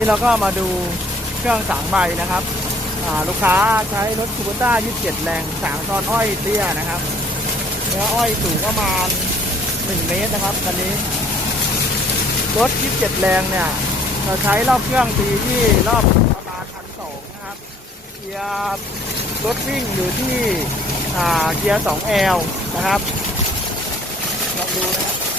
นี่เราก็มาดูเครื่องสางใบนะครับลูกค้าใช้รถคูเปต้า27 แรงสางตอนอ้อยเตี้ยนะครับ เนื้ออ้อยสูงประมาณ 1 เมตรนะครับคันนี้ รถ 27 แรงเนี่ย เราใช้รอบเครื่องทีที่รอบประมาณพันสองนะครับ เกียร์รถวิ่งอยู่ที่เกียร์ 2L นะครับ ลองดูนะครับ